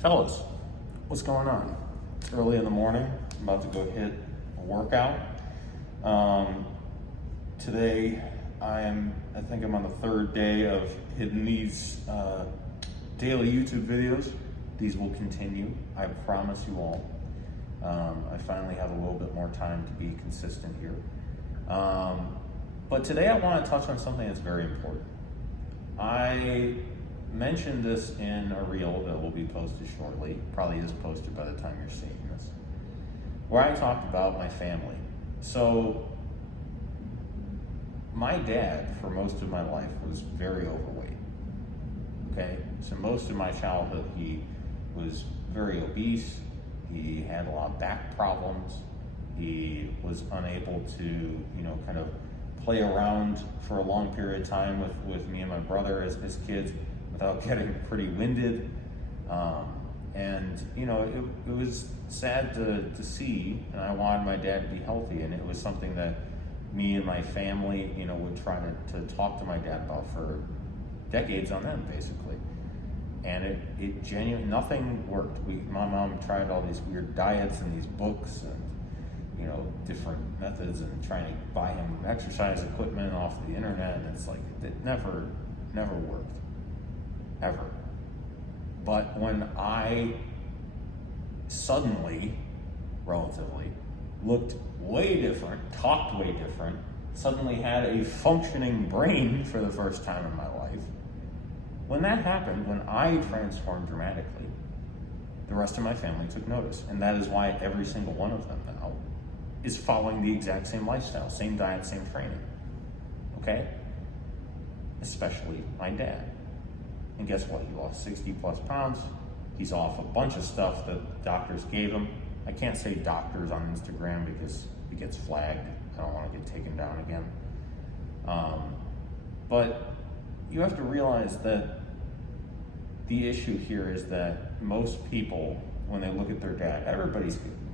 Fellas, what's going on? It's early in the morning. I'm about to go hit a workout. Today, I think I'm on the third day of hitting these daily YouTube videos. These will continue, I promise you all. I finally have a little bit more time to be consistent here. But today I want to touch on something that's very important. I mentioned this in a reel that will be posted shortly, probably is posted by the time you're seeing this, where I talked about my family. So my dad, for most of my life, was very overweight. Okay, so most of my childhood he was very obese. He had a lot of back problems. He was unable to, kind of play around for a long period of time with me and my brother as kids without getting pretty winded. It was sad to see, and I wanted my dad to be healthy, and it was something that me and my family, would try to talk to my dad about for decades on end, basically. And it genuinely, nothing worked. My mom tried all these weird diets and these books and, different methods and trying to buy him exercise equipment off the internet. And it's like, it never worked, ever. But when I suddenly, relatively, looked way different, talked way different, suddenly had a functioning brain for the first time in my life, when that happened, when I transformed dramatically, the rest of my family took notice. And that is why every single one of them now is following the exact same lifestyle, same diet, same training. Okay? Especially my dad. And guess what? He lost 60 plus pounds. He's off a bunch of stuff that doctors gave him. I can't say doctors on Instagram because it gets flagged. I don't want to get taken down again. But you have to realize that the issue here is that most people, when they look at their dad,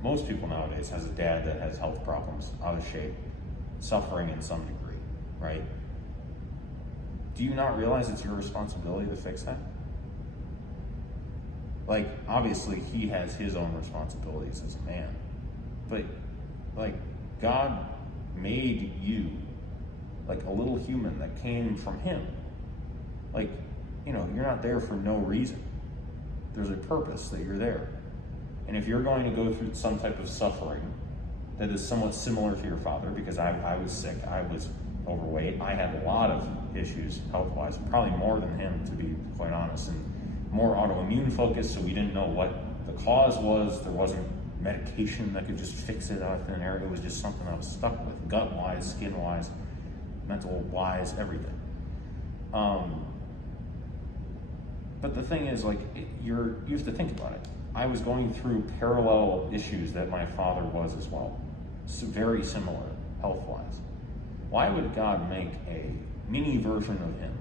most people nowadays has a dad that has health problems, out of shape, suffering in some degree, right? Do you not realize it's your responsibility to fix that? Like, obviously he has his own responsibilities as a man, but God made you like a little human that came from him. You're not there for no reason. There's a purpose that you're there. And if you're going to go through some type of suffering that is somewhat similar to your father, because I was sick, I was overweight, I had a lot of issues health-wise, probably more than him, to be quite honest, and more autoimmune focused, so we didn't know what the cause was. There wasn't medication that could just fix it out of thin air. It was just something I was stuck with, gut-wise, skin-wise, mental-wise, everything. But the thing is, you have to think about it. I was going through parallel issues that my father was as well. So very similar, health-wise. Why would God make a mini version of him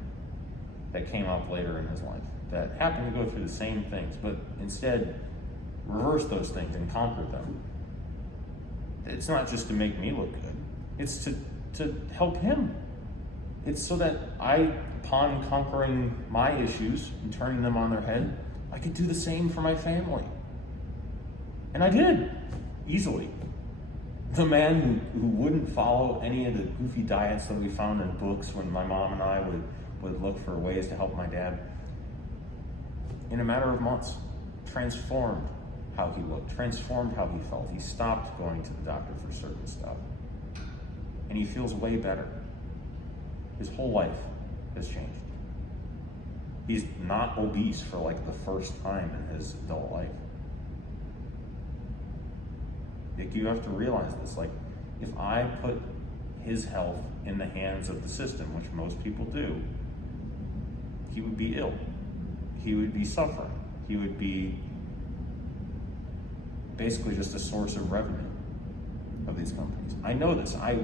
that came up later in his life that happened to go through the same things, but instead reverse those things and conquer them? It's not just to make me look good. It's to help him. It's so that upon conquering my issues and turning them on their head, I could do the same for my family. And I did, easily. The man who wouldn't follow any of the goofy diets that we found in books when my mom and I would look for ways to help my dad, in a matter of months, transformed how he looked, transformed how he felt. He stopped going to the doctor for certain stuff. And he feels way better. His whole life has changed. He's not obese for the first time in his adult life. You have to realize this. If I put his health in the hands of the system, which most people do, he would be ill. He would be suffering. He would be basically just a source of revenue of these companies. I know this. I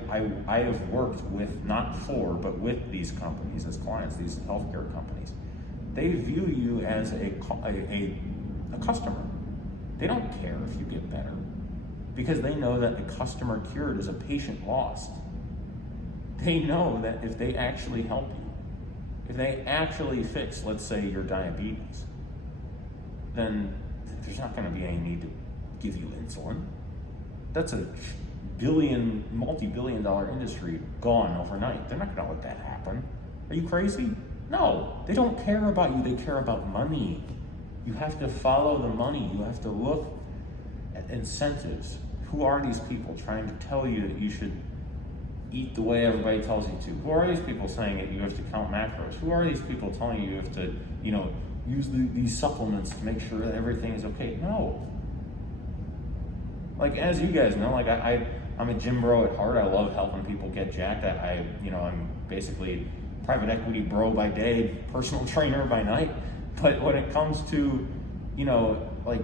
have worked with, not for, but with these companies as clients, these healthcare companies. They view you as a customer. They don't care if you get better, because they know that a customer cured is a patient lost. They know that if they actually help you, if they actually fix, let's say, your diabetes, then there's not going to be any need to give you insulin. That's a multi-billion dollar industry gone overnight. They're not going to let that happen. Are you crazy? No, they don't care about you. They care about money. You have to follow the money. You have to look at incentives. Who are these people trying to tell you that you should eat the way everybody tells you to? Who are these people saying that you have to count macros? Who are these people telling you have to, use these supplements to make sure that everything is okay? No. Like, as you guys know, like I'm a gym bro at heart. I love helping people get jacked. I'm basically private equity bro by day, personal trainer by night. But when it comes to, like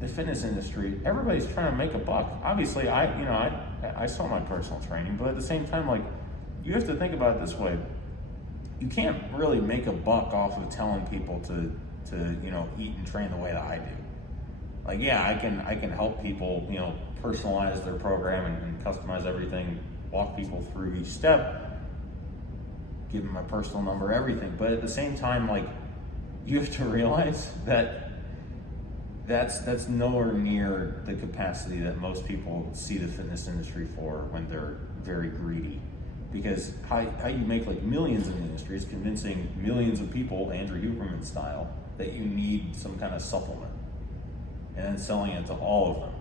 the fitness industry, everybody's trying to make a buck. Obviously, I saw my personal training, but at the same time, like, you have to think about it this way. You can't really make a buck off of telling people to eat and train the way that I do. Like, yeah, I can help people, personalize their program and customize everything, walk people through each step, give them my personal number, everything. But at the same time, like, you have to realize that that's nowhere near the capacity that most people see the fitness industry for when they're very greedy. Because how you make like millions in the industry is convincing millions of people, Andrew Huberman style, that you need some kind of supplement, and then selling it to all of them.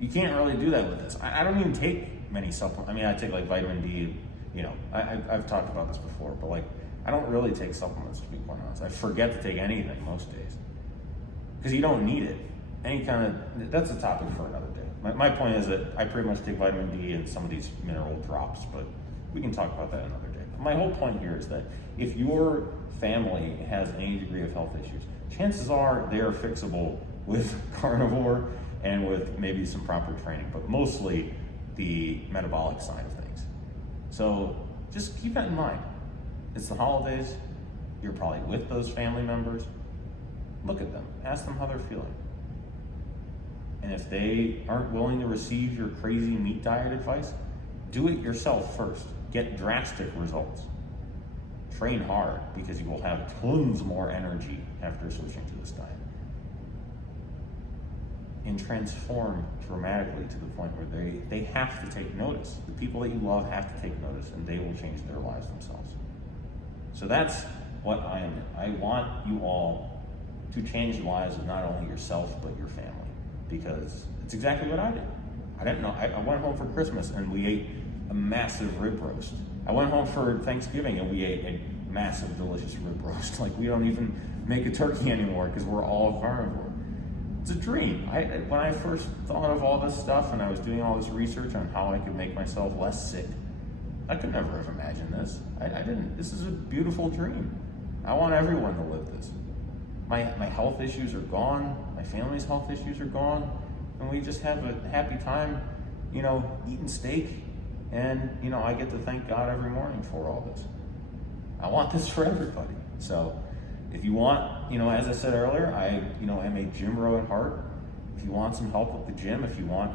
You can't really do that with this. I don't even take many supplements. I mean, I take like vitamin D, I've talked about this before, but like, I don't really take supplements, to be quite honest. I forget to take anything most days. Because you don't need it. That's a topic for another day. My point is that I pretty much take vitamin D and some of these mineral drops, but we can talk about that another day. My whole point here is that if your family has any degree of health issues, chances are they are fixable with carnivore and with maybe some proper training, but mostly the metabolic side of things. So just keep that in mind. It's the holidays. You're probably with those family members. Look at them. Ask them how they're feeling. And if they aren't willing to receive your crazy meat diet advice, do it yourself first. Get drastic results. Train hard, because you will have tons more energy after switching to this diet. And transform dramatically to the point where they have to take notice. The people that you love have to take notice, and they will change their lives themselves. So that's what I am. I want you all to change the lives of not only yourself, but your family. Because it's exactly what I did. I didn't know. I went home for Christmas and we ate a massive rib roast. I went home for Thanksgiving and we ate a massive, delicious rib roast. Like, we don't even make a turkey anymore because we're all carnivore. It's a dream. When I first thought of all this stuff and I was doing all this research on how I could make myself less sick, I could never have imagined this. I didn't. This is a beautiful dream. I want everyone to live this. My health issues are gone. My family's health issues are gone. And we just have a happy time, eating steak. And, I get to thank God every morning for all this. I want this for everybody. So if you want, as I said earlier, I, am a gym bro at heart. If you want some help with the gym, if you want,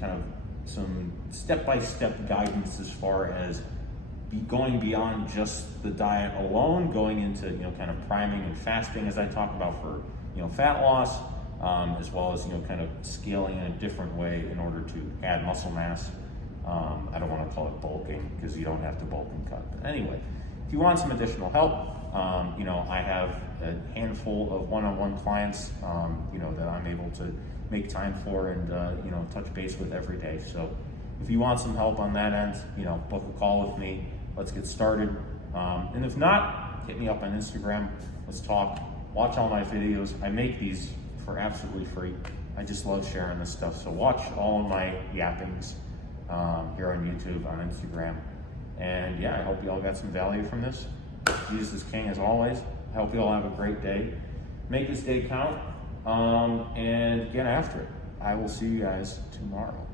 kind of some step-by-step guidance as far as going beyond just the diet alone, going into, kind of priming and fasting, as I talk about for, fat loss, as well as, kind of scaling in a different way in order to add muscle mass. I don't want to call it bulking because you don't have to bulk and cut. But anyway, if you want some additional help, I have a handful of one-on-one clients, that I'm able to make time for and, touch base with every day. So if you want some help on that end, book a call with me. Let's get started. And if not, hit me up on Instagram. Let's talk. Watch all my videos. I make these for absolutely free. I just love sharing this stuff. So watch all of my yappings here on YouTube, on Instagram. And yeah, I hope you all got some value from this. Jesus is King as always. I hope you all have a great day. Make this day count and get after it. I will see you guys tomorrow.